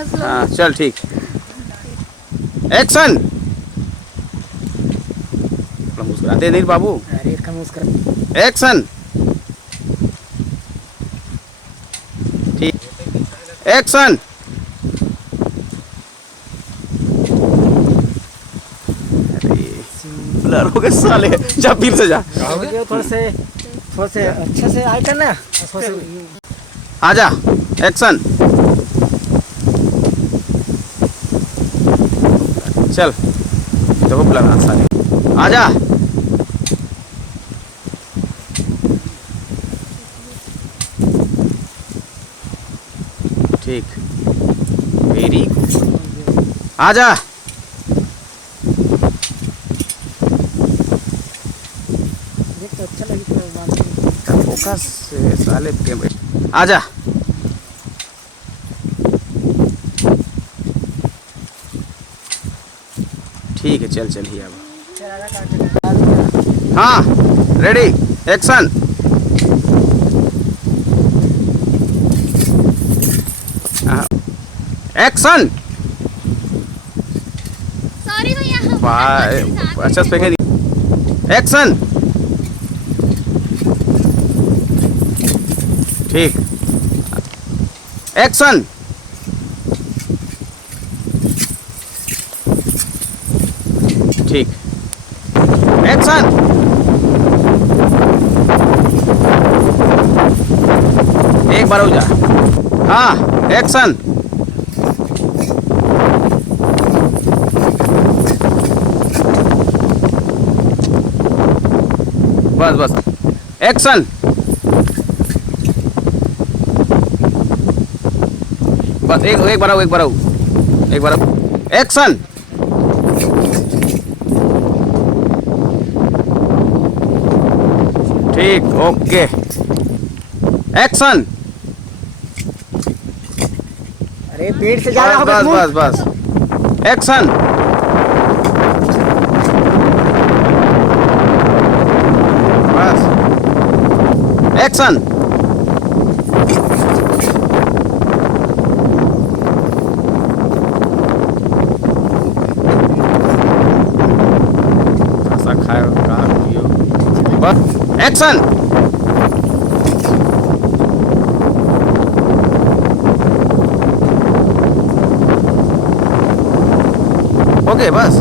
हाँ चल ठीक। एक्शन। मुस्कुराते नहीं बाबू। अरे इसका मुस्कुरा। एक्शन। ठीक। एक्शन। ब्लर हो गए साले। जा फिर से जा। थोड़े से अच्छे से आई करना। आजा। एक्शन। चल देखो ब्लर साले। आजा। ठीक। Very good. आजा। तो अच्छा लगी फोकस साले कैमरे। आजा। ठीक है चल चल ही अब। हाँ रेडी। एक्शन। एक्शन। सॉरी भैया। अच्छा से फेंके नहीं। एक्शन। ठीक। एक्शन। ठीक। एक्शन। एक बार हो जा। हाँ एक्शन। बस बस। एक्शन। बस एक बार आओ, एक बार आओ, एक बार आओ। एक्शन। ठीक ओके। एक्शन। अरे पेड़ से जा रहा बस होगा। बस बस बस। एक्शन। बस। एक्शन। ऐसा खाए कहा पियो। बस। एक्शन। ओके बस।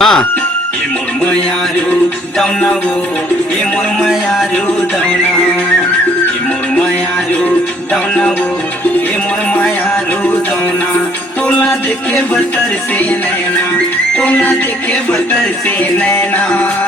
हाँ देखे बतर से नैना, तो ना देखे बतर से नैना।